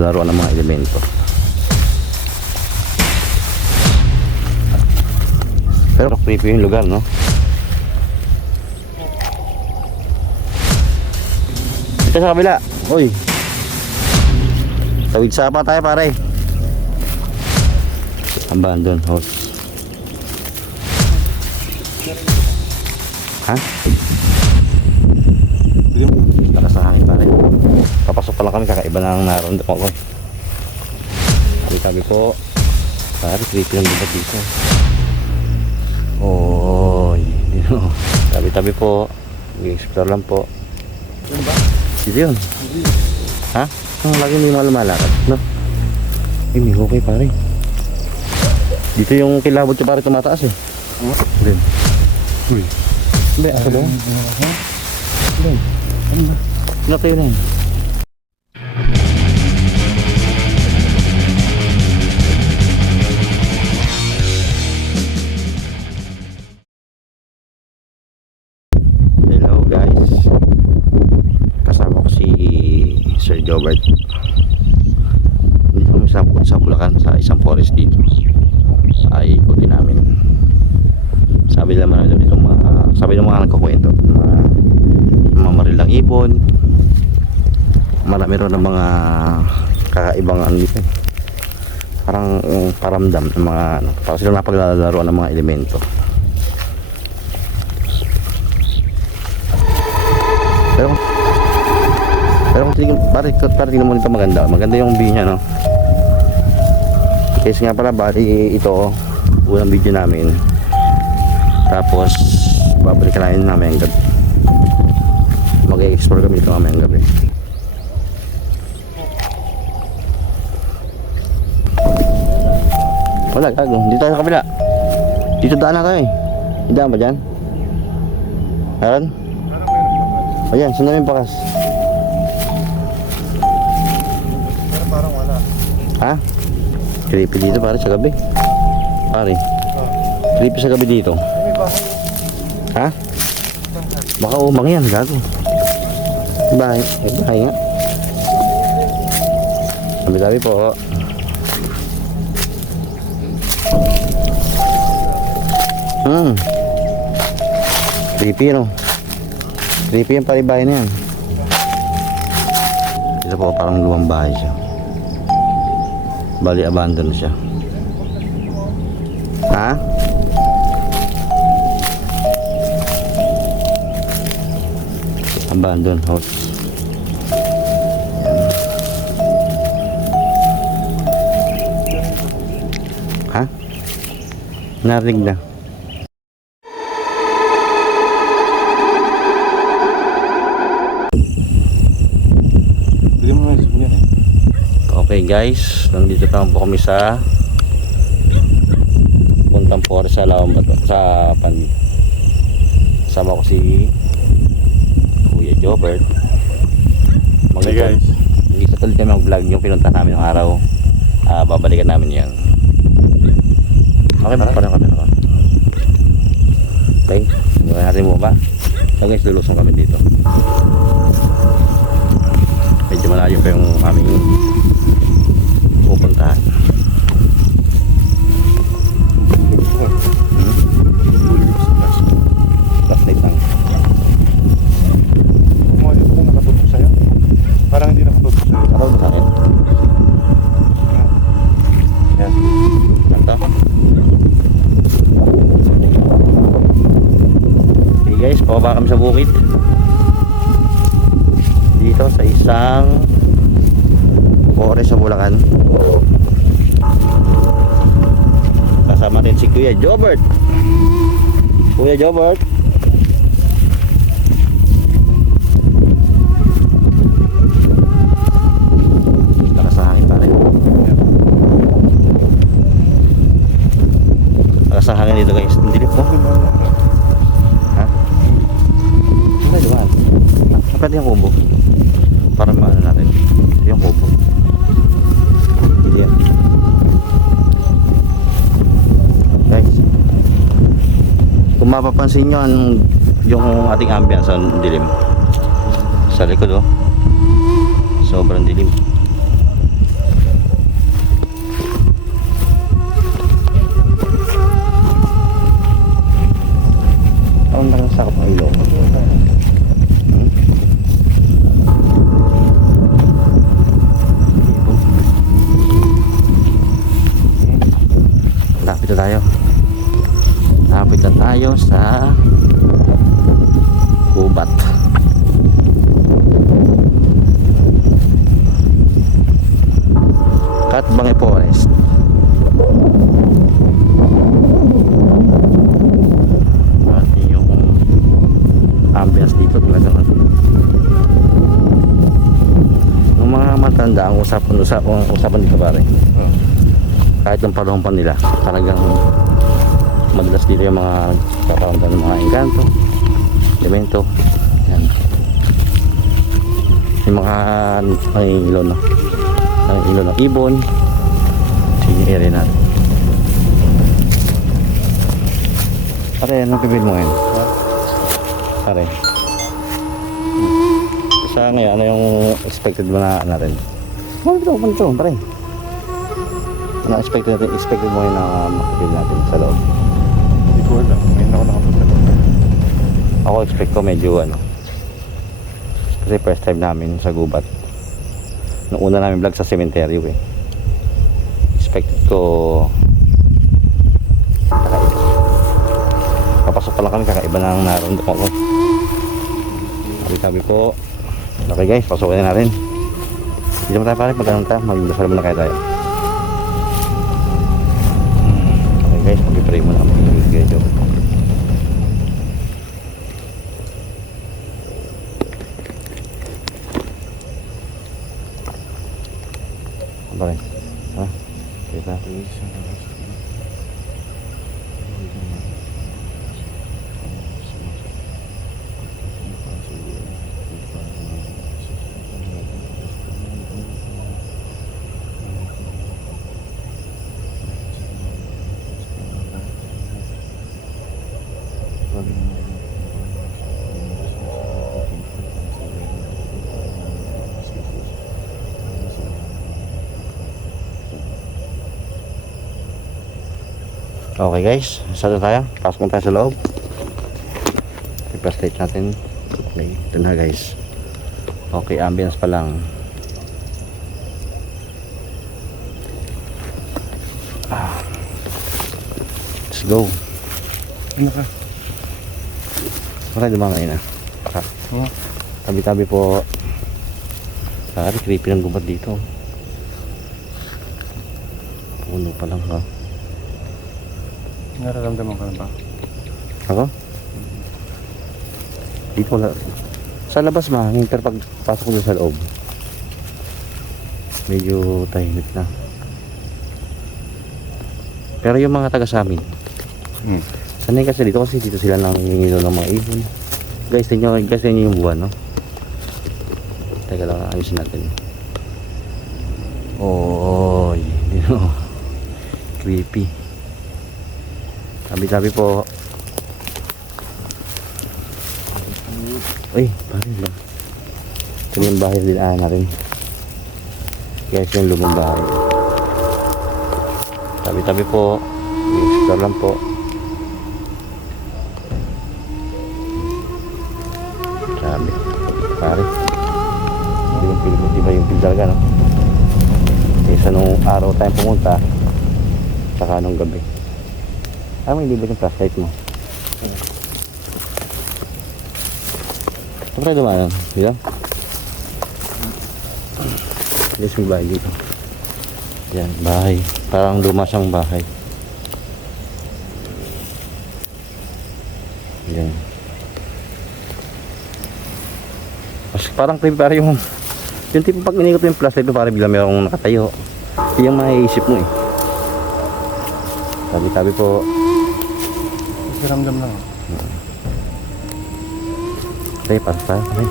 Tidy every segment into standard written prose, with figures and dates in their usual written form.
laruan ng mga elemento. Pero creepy yung lugar, no? Ito sa kabila. Uy, tawid sapa tayo pare. Abandon house. Ha? Lakas ng hangin pare. Papasok pa lang kami, kakaiba na ang naroon ko. Sabi po, pare creepy ng lugar dito. Oh, yun. Tabi-tabi po. Mag-explore lang po. Ano ba? Dito yun. Ha? Lagi hindi mga lumalakad, no? May okay pare. Dito yung kilabot siya pare tumataas eh. Doon. Uy. Hindi, ako doon. Doon. Ano ba? Ano tayo na yun? Hello guys. Kasama ko si Sir Jobert. Dito kami sa Bulacan, sa isang forest dito. Ay ikutin namin. Sabi nila marami dito sabi ng mga nagkukwento, mamarilang ibon. Marami rin ng mga kakaibang ano dito. Parang paramdam ng mga para sila napaglalaro ng mga elemento. Pero kung tingnan mo nito maganda yung view nya, no? Kasi nga pala bali ito unang video namin, tapos babalik namin namin gabi, mag-explore kami dito mamayang gabi. Wala gago, dito tayo sa kabila, dito daan na tayo eh. Daan ba dyan? Meron? Ayan, sundan yung pakas. Pero parang wala. Ha? Creepy dito pare sa gabi. Pare. Creepy sa gabi dito. May bahay. Ha? Baka umang yan, gago. Bahay. Bahay nga. Sabi-sabi po. Creepy, no? Creepy yung paribahay na yan. Ito po parang lumang bahay siya. Bali abandon siya. Ha? Abandon house. Ha? Narinig na. Okay guys, nandito naman po kami sa puntang forest sa Lawang Bato, sa Pandi. Kasama ko si Kuya Jobert. Hey guys, Isa tuloy kami mag-vlog yung pinunta namin ng araw. Babalikan namin yan. Okay ba? Parang kami na. Okay, gawin natin mo ba? So guys, lulusong kami dito. Medyo malayo pa yung aming pupuntahan. Flashlight lang. kung dito na nakatutok sa'yo. Parang hindi nakatutok sa'yo. Araw mo sa akin. Yan. Ganto. Okay guys, pababa kami sa bukid. Dito sa isang forest sa Bulacan. Kasama din si Kuya Jobert. Kuya Jobert. Lakas ng hangin pare. Lakas ng hangin dito guys. Hindi po. Ha? Ano diba? Kapit yung kubo. Para maano natin. Yung kubo. Hindi yan. Guys, kung mapapansin nyo yung ating ambience ang dilim sa likod, oh, sobrang dilim. tayo. Lapit na tayo sa gubat. Katbangay Forest. At yung ambience dito talaga natin. Yung mga matanda ang usapan dito pare. Kahit ng panahon pa nila, talagang madalas dito yung mga kakauntan ng mga engkanto, elemento. Yan. Yung mga ilaw na ang ilaw ng ibon. Sige, area natin. Pare, anong pipil mo ngayon? Pare. Sa ngayon, ano yung expected mo na natin? Ito, pare. Ano expected mo yun na makapil natin sa loob? Hindi ko alam. Ngayon ako nakapunta doon. Ako expect ko medyo ano. Kasi first time namin sa gubat. Nung una namin vlog sa cemetery eh. Expected ko kakaiba. Papasok pa lang kami, kakaiba na ang naramdaman ko. Sabi po. Okay guys, pasukin na natin. Hindi naman tayo pare, magkanoon tayo. Magdasal muna kaya tayo. Okay guys, mag-pray muna kami. Mag-schedule. Pare, ha? Kita. Okay guys, saan na tayo? Pasok na tayo sa loob. I-flashlight natin. Okay, ito na guys. Okay, ambience pa lang. Let's go. Ano ka? Maray dumangain na. Tabi-tabi po. Pare, creepy ng gubat dito. Puno pa lang ha. Nararamdaman ka na ba? Ako? Dito wala. Sa labas mahangin, pero pag pasok ko doon sa loob, medyo tahimik na. Pero yung mga taga sa amin, sanay kasi dito kasi dito sila nang hingilo ng mga ibon. Guys, tingnan yung buwan, no? Teka lang, ayusin natin. Oh, you know, creepy. Tabi-tabi po. Uy, pare ba? Ito yung bahay din natin. Guys, yung lumang bahay. Tabi-tabi po. I-explore lang po. Sabi. Pare. Di ba yung feel talaga, no? Kaysa nung araw tayong pumunta, saka nung gabi. May libat yung flashlight mo. Saan tayo dumaan? Dito? Yes, may bahay dito. Yan, bahay. Parang luma siyang bahay. Yan. Mas parang creepy parang yung tipo pag inikot mo yung flashlight mo parang bigla mayroong nakatayo. Yung maiisip mo eh. Tabi-tabi po. Ramdam lang. Okay, para tayo. Okay.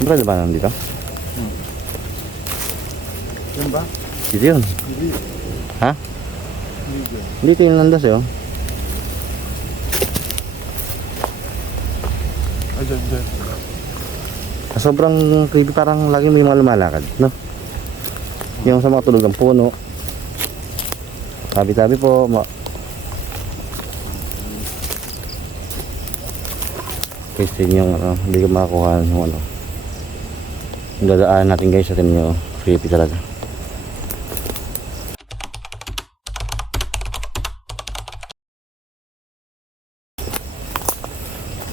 Siyempre, diba nandito? Yan ba? Dito yun. Hindi. Ha? Hindi. Dito yung landas eh, oh. Dyan. Sobrang creepy, parang lagi may mga lumalakad, no? Yung sa mga tulog ng puno. Tabi-tabi po. Kasi yung ano, hindi ko makakuha yung ano. Yung dadaan natin guys, sa tingin nyo, creepy talaga.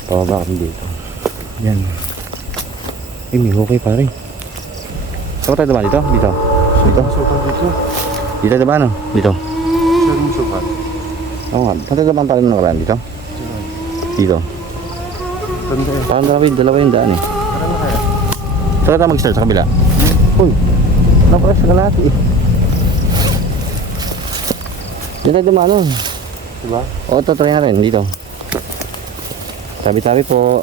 Pababa kami dito. Yan. Eh, may hukay pare. Saan tayo dumaan? Dito? Dito? Dito? Masukal dito. Dito tayo dumaan, no? Dito? Saan masukal? Oo nga. Saan tayo dumaan pare nung nakaraan? Dito? Saan? Dito? Tanda eh. Parang dalawa yung daan eh. Parang na kaya? Saan tayo mag-start sa kabila? Uy! Napakas sa kalati eh. Dito tayo dumaan, no? Diba? O, ito try natin. Dito. Tabi-tabi po.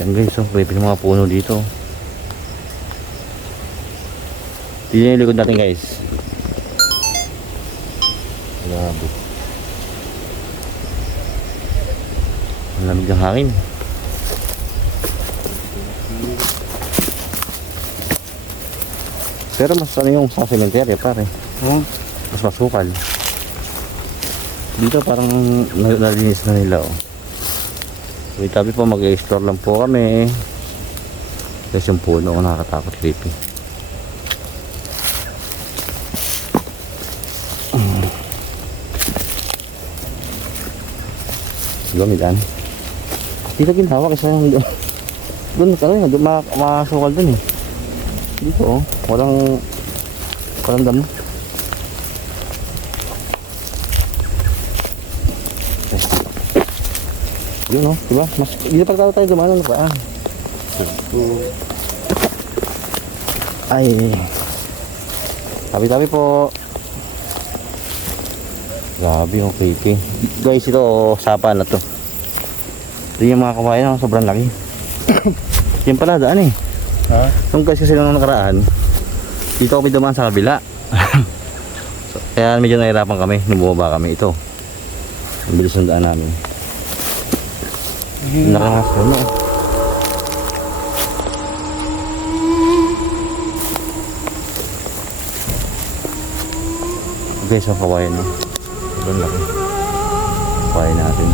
Yan guys, so, creepy ng mga puno dito. Dito yung likod natin guys. Grabe. Ang lamig ng hangin. Pero mas ano yung sa cemetery pare. Mas masukal. Dito parang nalinis na nila oh. So itabi po mag-explore lang po kami. Kasi yung puno ko nakakatakot, creepy. Gamitan. Dito ginawa kasi yung doon doon makasukal dun eh. Dito oh, walang damo. Yun oh, diba? Mas, dito pa tayo dumaan pa ah. Ay. Tabi-tabi po. Grabe yung creepy. Guys, ito oh, sapa na to. Ito yung mga kawayan, oh, sobrang laki. Yan pala, daan eh. Ha? Nung guys kasi nung nakaraan, dito kami dumaan sa kabila. So, kaya medyo nahirapan kami, nung bumaba kami. Ito. Ang bilis ng daan namin. Nakakasya mo. Guys, ang kawayan no. Sobrang laki. Kawayan natin.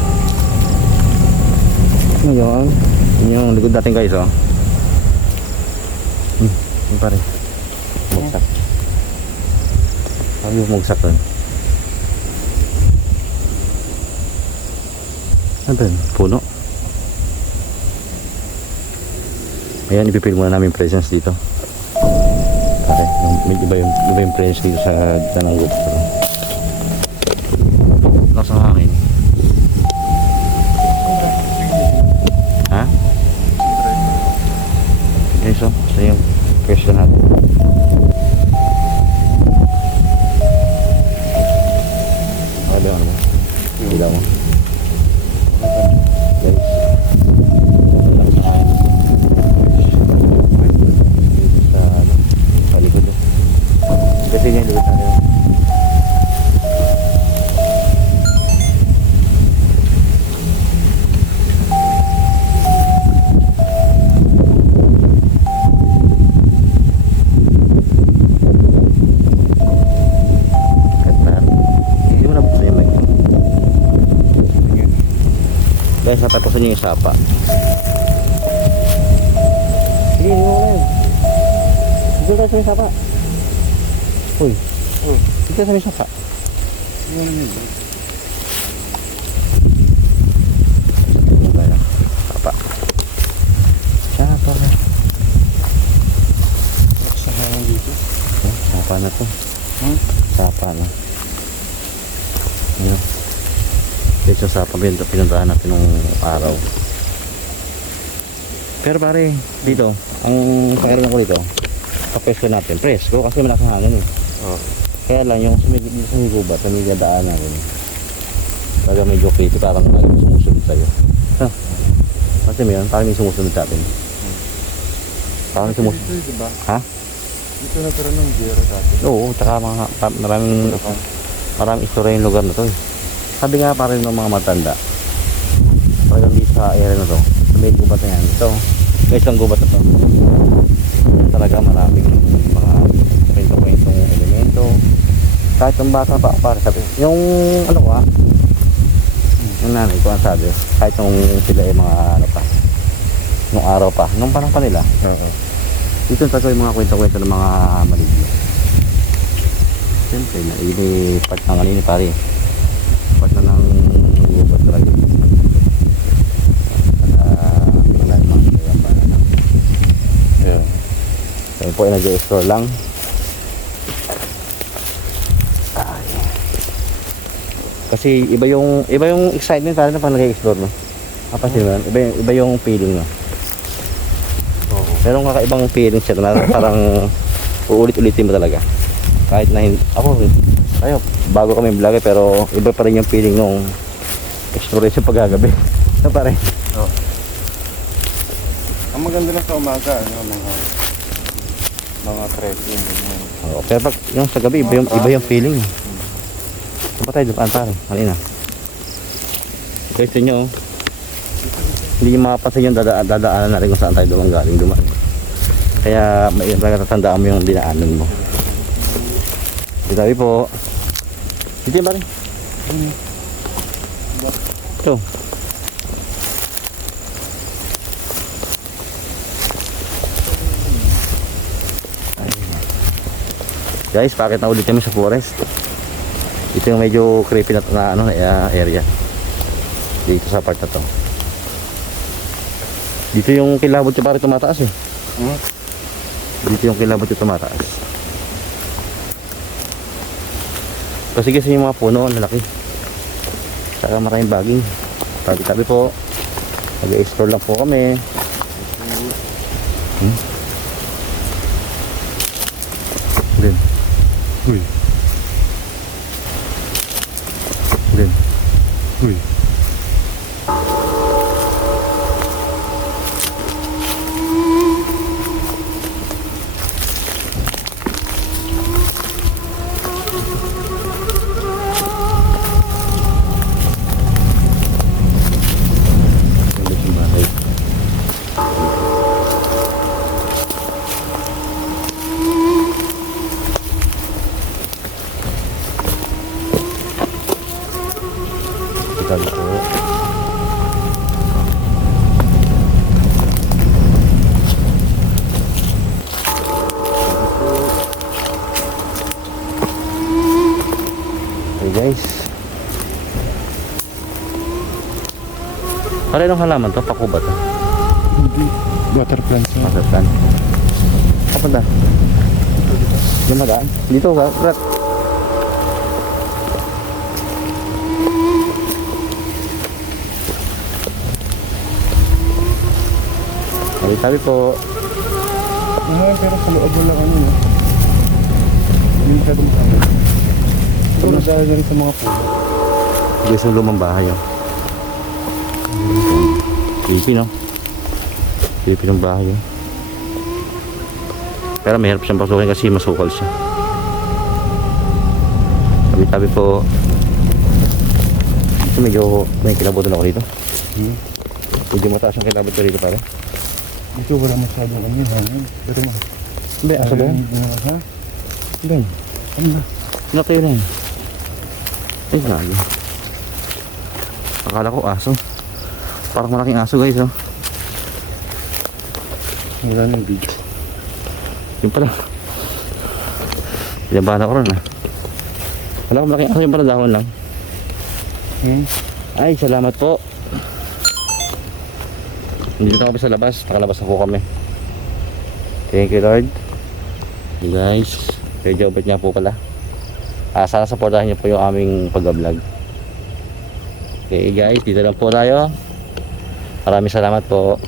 Ngayon, yun yung likod natin guys oh. Yun pa rin. Bumagsak. Sabi bumagsak rin. Ano ba yun? Puno. Ayan, ipipil muna namin presence dito. Okay, medyo iba yung presence dito sa tanang GoPro. Lakas ang hangin. Ha? Okay, so yung question natin. Ano mo? Ilaw mo. Guys. Kasi niya luwit natin. Hindi mo nabuksan yung mic. Guys, natapusan niyo yung sapa. Sige, hindi mo na yun. Dito tayo sa may sapa. Uy, dito sa may sapa. Sapa. Sapa na. Sapa na to. Sapa na. Ano? Dito sa sapa pinuntahan natin nung araw. Pero pare, dito, ang pakiramdam ko dito, kapesko natin, presko kasi malakas ang hangin eh. Kaya lang yung sa higubat, sa may daan namin. Talaga medyo creepy, parang sumusunod tayo. Kasi may yun, parang may sumusunod sa atin. Parang may sumusunod. Dito, diba? Ha? Dito nagkaroon ng gera dati. Oo, tsaka maraming istorya yung lugar na to eh. Sabi nga parang ng mga matanda, talagang dito sa area na to, sa may gubat na yan. Ito, may isang gubat na to. Talaga maraming mga kwento-kwentong elemento. Kahit yung bata pa, para sabi, yung ano ko yung nanay ko ang sabi, kahit yung sila yung mga ano pa, nung araw pa, nung panahon pa nila. Oo. Dito talaga yung mga kwento-kwento ng mga maligno. Siyempre, part ng kanini pare. Part na ng gubat talaga. Wala yung mga kaya para lang. Yeah. Kaya po ay nag-explore lang. Ay. Kasi iba yung excitement para na pag nag-explore, no? Kapasin mo, iba yung feeling, no? Oo. Merong kakaibang feeling siya na parang uulit-ulitin mo talaga. Kahit na tayo, bago kami vlogger pero iba pa rin yung feeling nung exploration paggagabi. Ano pa rin? Oo. Ang maganda lang sa umaga, mga trekking. Oo, pero pag yung sa gabi, iba yung feeling. Saan pa tayo dupaan pare? Halina. Question nyo, hindi nyo makapansin yung dadaanan natin kung saan tayo galing dumaan. Kaya may tatandaan mo yung dinaanan mo. Dito tayo po. Dito ba rin? Ito. Guys, bakit na ulit kami sa forest? Ito yung medyo creepy na area. Dito sa part na to. Dito yung kilabot yung pare tumataas eh. Dito yung kilabot yung tumataas. Kasi yung mga puno, ang lalaki. Saka maraming baging. Tabi-tabi po. Mag-explore lang po kami. Din. Uy. Din. Uy. Ulit yung bahay. Tabi po. Okay guys. Pare nung halaman to, paku ba to? Hindi. Water plants. Masarpan. Kapunta? Yung magaan? Dito ba? Rat. Tabi po. Pero sa loob lang ano na. Hindi ka dun ano. Pero dahil na rin sa mga puno. Guys, yung lumang bahay oh. Creepy no? Creepy ng bahay oh. Pero mahirap siyang pasukin kasi masukal siya. Tabi-tabi po. Ito medyo may kilabutan ako dito. Medyo mataas yung kilabot ko dito pare. Dito wala masyadong ano yung hangin. Pero na. Hindi, asa ba yun? Ha? Hindi. Ano na? Sinatayo na yun. Ay, lagi. Akala ko aso. Parang malaking aso guys oh. Wala na yung video. Yung pala. Pinabahan ako ron ah. Wala ko malaking aso yung pala dahon lang. Ay, salamat po. Dito kami sa labas. Nakalabas na po kami. Thank you Lord. You guys. Kaya Jobert nga po pala. Sana supportahan niyo po yung aming pag-vlog. Okay guys, dito lang po tayo. Maraming salamat po.